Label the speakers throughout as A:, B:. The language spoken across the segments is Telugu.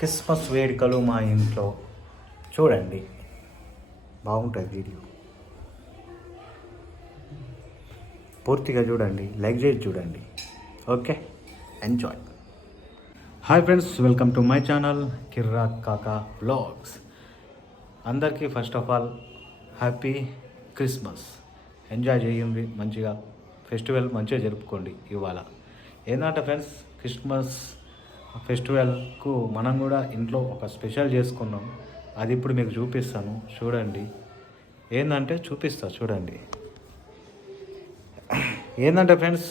A: క్రిస్మస్ వేడుకలు మా ఇంట్లో. చూడండి. బాగుంటుంది వీడియో. పూర్తిగా చూడండి. లైక్ చేసి చూడండి. Okay? Enjoy hi friends welcome to my channel కిర్రా కాకా బ్లాగ్స్ అందరికీ first of all happy Christmas enjoy చేయండి మంచిగా. ఫెస్టివల్ మంచిగా జరుపుకోండి ఇవాళ. ఏంటంటే ఫ్రెండ్స్ క్రిస్మస్ ఫెస్టివల్కు మనం కూడా ఇంట్లో ఒక స్పెషల్ చేసుకున్నాం. అది ఇప్పుడు మీకు చూపిస్తాను. చూడండి. ఏంటంటే చూపిస్తా చూడండి. ఏంటంటే ఫ్రెండ్స్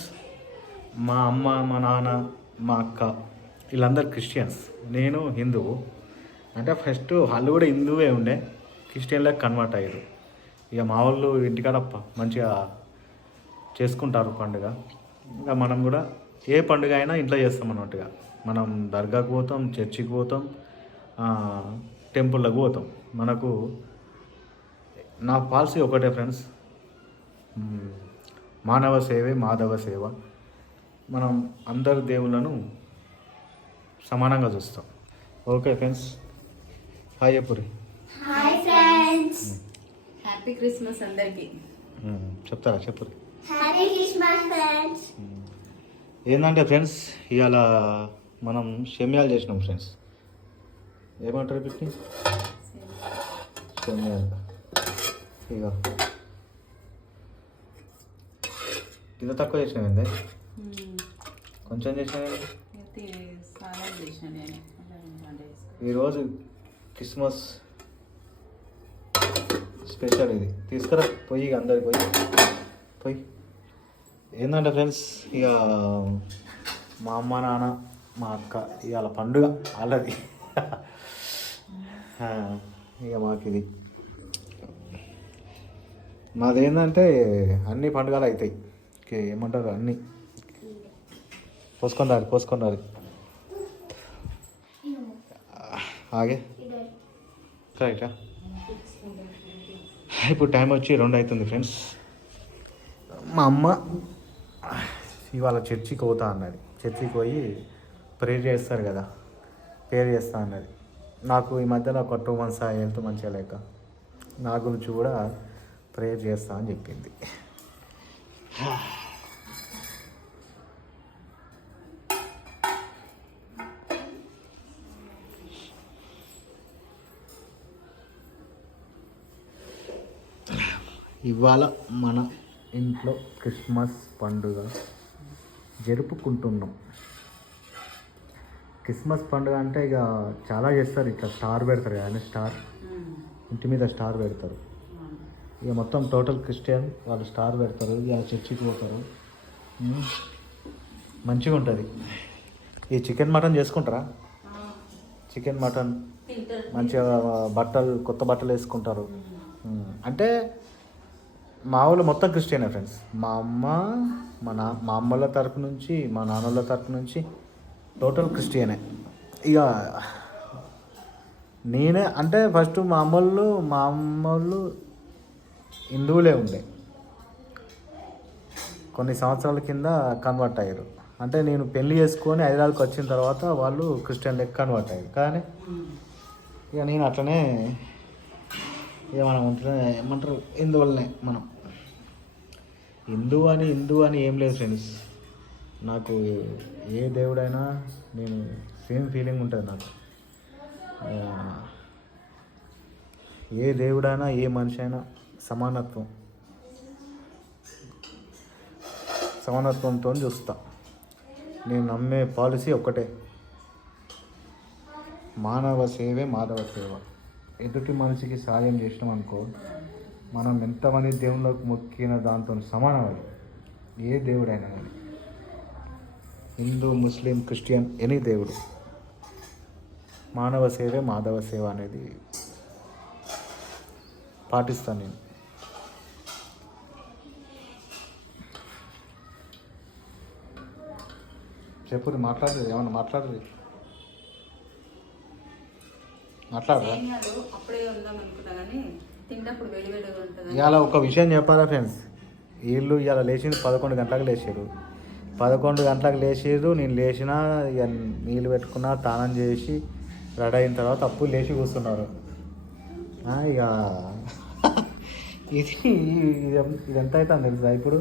A: మా అమ్మ మా నాన్న మా అక్క వీళ్ళందరూ క్రిస్టియన్స్. నేను హిందువు. అంటే ఫస్ట్ వాళ్ళు కూడా హిందువే ఉండే. క్రిస్టియన్లకు కన్వర్ట్ అయ్యారు. ఇక మా వాళ్ళు ఇంటికాడ మంచిగా చేసుకుంటారు పండుగ. ఇంకా మనం కూడా ఏ పండుగ అయినా ఇంట్లో చేస్తాం అన్నట్టుగా. మనం దర్గాకు పోతాం చర్చికి పోతాం ఆ, టెంపుల్లకు పోతాం. మనకు నా పాలసీ ఒకటే ఫ్రెండ్స్. మానవ సేవే మాధవ సేవ. మనం అందరి దేవుళ్ళను సమానంగా చూస్తాం. Okay friends. హాయ్ చెప్పురి
B: హాయ్ ఫ్రెండ్స్.
C: హ్యాపీ క్రిస్మస్ అందరికి.
A: చెప్తారా చెప్పురి
B: హ్యాపీ క్రిస్మస్ ఫ్రెండ్స్.
A: ఏంటంటే ఫ్రెండ్స్ ఇవాళ మనం షమ్యాలు చేసినాం ఫ్రెండ్స్ ఏమంటారు వీటిని షమ్యాలు. ఇక ఇంత తక్కువ చేసినాం కొంచెం చేసినాం
C: స్నానం చేసిన నేను.
A: ఈరోజు క్రిస్మస్ స్పెషల్ ఇది. తీసుకురా పోయి ఇక అందరికి పోయి. పోయి. ఏంటంటే ఫ్రెండ్స్ ఇక మా అమ్మ నాన్న మా అక్క ఇవాళ పండుగ ఆల్రెడీ. ఇక మాకు ఇది మాదేంటంటే అన్ని పండుగలు అవుతాయి ఏమంటారు అన్నీ? పోసుకొని పోసుకొని ఆగే. కరెక్టా? ఇప్పుడు టైం వచ్చి రెండు అవుతుంది ఫ్రెండ్స్. మా అమ్మ ఇవాళ చర్చికి పోతా అన్నది. చర్చికి పోయి ప్రేర్ చేస్తారు కదా. ప్రేర్ చేస్తా అన్నది. నాకు ఈ మధ్యలో ఒక టూ మంత్స్ హెల్త్ మంచిగా లేక నా గురించి కూడా ప్రేయర్ చేస్తా అని చెప్పింది. ఇవాళ మన ఇంట్లో క్రిస్మస్ పండుగ జరుపుకుంటున్నాం. క్రిస్మస్ పండుగ అంటే ఇక చాలా చేస్తారు ఇట్లా స్టార్ పెడతారు కదా స్టార్. ఇంటి మీద స్టార్ పెడతారు. ఇక మొత్తం టోటల్ క్రిస్టియన్ వాళ్ళు స్టార్ పెడతారు ఇక చర్చికి పోతారు. మంచిగా ఉంటుంది. ఈ చికెన్ మటన్ చేసుకుంటారా? చికెన్ మటన్ మంచిగా బట్టలు కొత్త బట్టలు వేసుకుంటారు. అంటే మా వాళ్ళు మొత్తం క్రిస్టియనే ఫ్రెండ్స్. మా అమ్మ మా నా మా అమ్మల తరపు నుంచి మా నాన్నల తరపు నుంచి టోటల్ క్రిస్టియనే ఇక నేనే అంటే ఫస్ట్ మా అమ్మోళ్ళు మా అమ్మోళ్ళు హిందువులే ఉండే. కొన్ని సంవత్సరాల కింద కన్వర్ట్ అయ్యారు. అంటే నేను పెళ్ళి చేసుకొని హైదరాబాద్కి వచ్చిన తర్వాత వాళ్ళు క్రిస్టియన్ లెక్క కన్వర్ట్ అయ్యారు. కానీ ఇక నేను అట్లనే ఇక మనం ఏమంటారు హిందువులనే మనం. హిందూ అని హిందూ అని ఏం లేదు ఫ్రెండ్స్ నాకు ఏ దేవుడైనా నేను సేమ్ ఫీలింగ్ ఉంటుంది నాకు. ఏ దేవుడైనా ఏ మనిషి అయినా సమానత్వం. సమానత్వంతో చూస్తా. నేను నమ్మే పాలసీ ఒక్కటే. మానవ సేవే మాధవ సేవ. ఎదుటి మనిషికి సాయం చేసినాం అనుకో మనం ఎంతమంది దేవుళ్ళకు మొక్కిన దాంతో సమానం అది. ఏ దేవుడైనా కానీ. హిందూ ముస్లిం క్రిస్టియన్ ఎనీ దేవుడు. మానవ సేవే మాధవ సేవ అనేది పాటిస్తాను నేను. చెప్పు మాట్లాడదు ఏమన్నా మాట్లాడదు మాట్లాడరా? ఇవాళ ఒక విషయం చెప్పాలా ఫ్రెండ్స్? వీళ్ళు ఇవాళ లేచింది పదకొండు గంటలకు లేచారు పదకొండు గంటలకు లేచారు నేను లేచిన ఇక నీళ్ళు పెట్టుకున్నా తానం చేసి రెడీ అయిన తర్వాత అప్పు లేచి కూర్చున్నారు. ఇక ఇది ఇది ఎంత అవుతుంది తెలుసా? ఇప్పుడు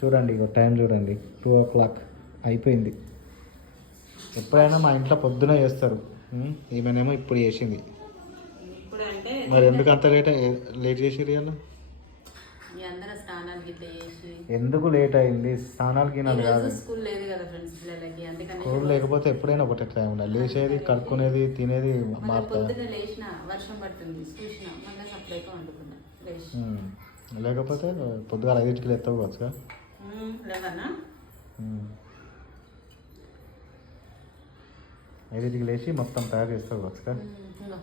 A: చూడండి ఇక టైం చూడండి. టూ ఓ క్లాక్ అయిపోయింది. ఎప్పుడైనా మా ఇంట్లో పొద్దున చేస్తారు? ఈమెనేమో ఇప్పుడు చేసింది. మరి ఎందుకు అంత లేట్ లేట్ చేసిరు ఇవాళ
C: మీ అందరూ స్నానాలు గిట్ల చేసి
A: ఎందుకు లేట్ అయింది? స్నానాలు గినాలు కాదు
C: స్కూల్ లేదు కదా ఫ్రెండ్స్ పిల్లలకి అందుకని
A: కూర లేకపోతే ఎప్పుడైనా ఒకటే టైం ఉండాలి. లేచేది కడుక్కునేది తినేది
C: పొద్దున్న లేచిన వర్షం పడుతుంది చూసిన మళ్ళీ సప్లైగా వండుకున్నా లేచి.
A: ఉం. లేకపోతే పొద్దుగాల ఐదింటికి
C: ఉమ్, లేదన్నా
A: ఐదింటికి లేచి మొత్తం తయారు చేస్తావు వచ్చుగా
C: ఉమ్, ఇంగో.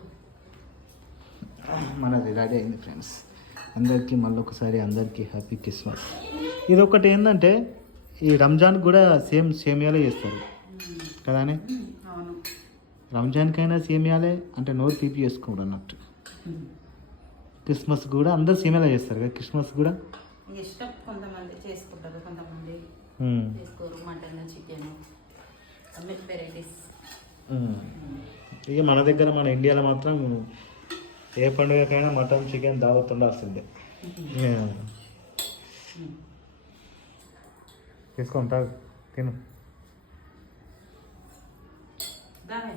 A: మనది రెడీ అయింది ఫ్రెండ్స్. అందరికీ మళ్ళీ ఒకసారి అందరికీ హ్యాపీ క్రిస్మస్ ఇది ఒకటి ఏంటంటే ఈ రంజాన్ కూడా సేమ్ సేమియాలే చేస్తారు కదానే రంజాన్కైనా సేమియాలే అంటే నోరు తీపి చేసుకోడు అన్నట్టు. క్రిస్మస్ కూడా అందరు సేమియాలే చేస్తారు కదా క్రిస్మస్ కూడా
C: ఇష్టం కొంతమంది చేసుకుంటారు కొంతమంది
A: ఉమ్.
C: చేసుకోరు మటన్ చికెన్ అన్ని వెరైటీస్
A: ఉమ్. ఇక మన దగ్గర మన ఇండియాలో మాత్రం ఏ పండుగకైనా మటన్ చికెన్ దావత్ ఉండాల్సిందే తీసుకుంటా తిను.
C: దానే.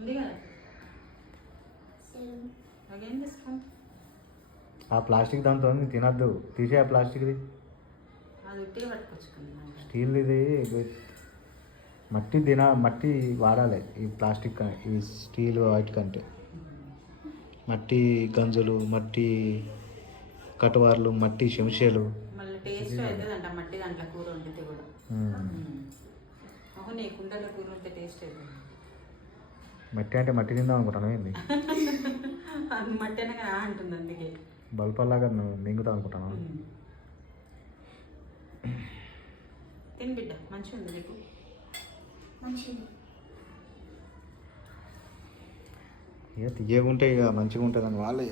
C: ఉంది కదా? అగేం తీసుకో
A: ఆ ప్లాస్టిక్ దాంతో తినద్దు. తీసే ఆ ప్లాస్టిక్ది. స్టీల్ ఇది మట్టి తిన మట్టి వాడాలి ఈ ప్లాస్టిక్ ఈ స్టీల్ వాటి కంటే. మట్టి గంజులు మట్టి కటువార్లు మట్టి చెంచాలు.
C: మళ్ళీ టేస్ట్ అవుతుందంట మట్టి దాంట్లో కూర వండితే కూడా. అవును ఈ కుండలో కూర ఉంటే టేస్ట్ అవుతుంది
A: మట్టి అంటే మట్టి తిందాం అనుకుంటాను ఏంది?
C: మట్టి అనగా అంటుంది అందుకే.
A: బల్పల్లాగా మింగుతాం అనుకుంటాను
C: తిని బిడ్డ మంచిగా ఉంది నీకు?
B: మంచిది.
A: ఇక తీయకుంటే ఇక మంచిగా ఉంటుందని వాళ్ళు.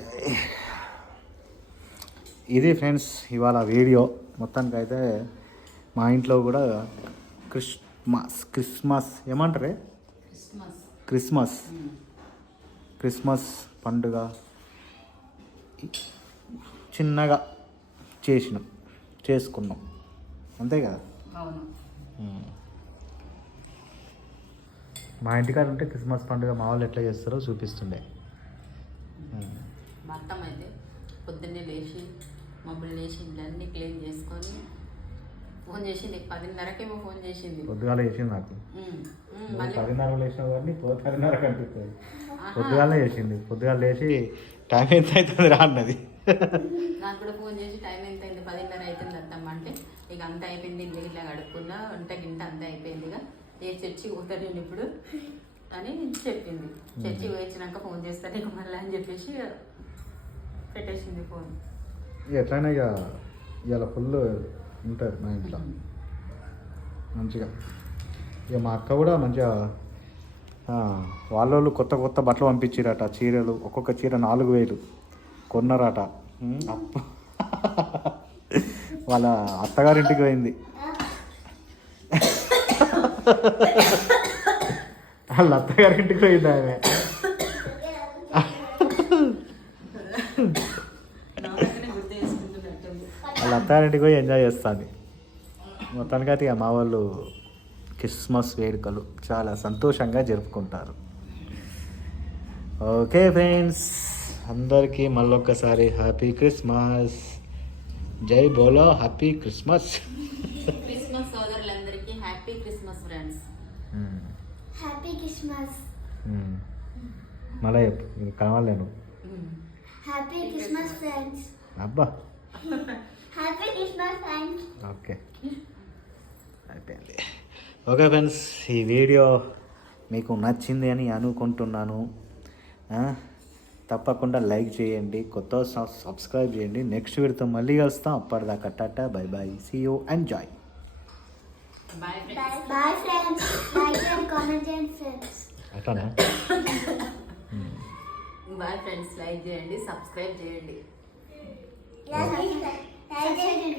A: ఇది ఫ్రెండ్స్ ఇవాళ వీడియో. మొత్తానికి అయితే మా ఇంట్లో కూడా క్రిస్మస్ క్రిస్మస్ ఏమంటారే?
C: క్రిస్మస్.
A: క్రిస్మస్. పండుగ చిన్నగా చేసినాం చేసుకున్నాం. అంతే కదా. మా ఇంటికాడ ఉంటే క్రిస్మస్ పండుగ మా వాళ్ళు ఎట్లా చేస్తారో చూపిస్తుండే. ఉమ్.
C: మా అత్తమ్మ అయితే పొద్దున్నే లేచి మమ్మల్ని లేచి ఇంట్లన్నీ క్లీన్ చేసుకొని ఫోన్ చేసింది. పదిన్నరకేమో ఫోన్ చేసింది.
A: పొద్దుగాల చేసింది నాకు. పదిన్నర లేచినా కానీ పదిన్నర కనిపిస్తుంది. పొద్దుగాలనే చేసింది. పొద్దుగాల లేచి టైం ఎంత అవుతుంది రా అన్నది.
C: నాకు కూడా ఫోన్ చేసి టైం ఎంత అయింది? పదిన్నర అవుతుంది అత్తమ్మ అంటే ఇక అంత అయిపోయింది ఇల్లు ఇట్లా కడుక్కున్నా వంట గింట అంత అయిపోయిందిగా ఏ చర్చి పోతాను నేను ఇప్పుడు అని చెప్పింది. చర్చి పోయించినాక ఫోన్ చేస్తాను ఇక మళ్ళీ అని చెప్పేసి పెట్టేసింది ఫోన్.
A: ఎట్లయినా ఇక ఇవాళ ఫుల్ ఉంటుంది మా ఇంట్లో. మంచిగా. ఇక మా అక్క కూడా మంచిగా ఆ, వాళ్ళోళ్ళు కొత్త కొత్త బట్టలు పంపించారట చీరలు. ఒక్కొక్క చీర నాలుగు వేలు. కొన్నారట. అప్ప వాళ్ళ అత్తగారింటికి పోయింది. వాళ్ళ అత్తగారింటికి పోయింది ఆమె. వాళ్ళ అత్తారింటికి పోయి ఎంజాయ్ చేస్తుంది. మొత్తానికి అయితే మా వాళ్ళు క్రిస్మస్ వేడుకలు చాలా సంతోషంగా జరుపుకుంటారు. ఓకే ఫ్రెండ్స్ అందరికీ మళ్ళొక్కసారి హ్యాపీ క్రిస్మస్. జై బోలో హ్యాపీ క్రిస్మస్
C: క్రిస్మస్ సోదరులందరికీ happy Christmas friends
B: happy Christmas
A: మళ్ళీ చెప్పు ఇది కావాలేను
B: హ్యాపీ క్రిస్మస్ ఫ్రెండ్స్
A: అబ్బా.
B: Happy Christmas friends
A: okay. అయిపోయింది. ఓకే ఫ్రెండ్స్ ఈ వీడియో మీకు నచ్చింది అని అనుకుంటున్నాను. తప్పకుండా లైక్ చేయండి కొత్త సబ్- సబ్స్క్రైబ్ చేయండి. నెక్స్ట్ వీడియోతో మళ్ళీ కలుస్తాం. అప్పటిదాకా Tata bye bye see you enjoy
C: bye friends
B: bye friends like and comment చేయండి ఫ్రెండ్స్
A: అట్లానా?
C: బాయ్ ఫ్రెండ్స్ లైక్ చేయండి సబ్స్క్రైబ్ చేయండి
B: చేయండి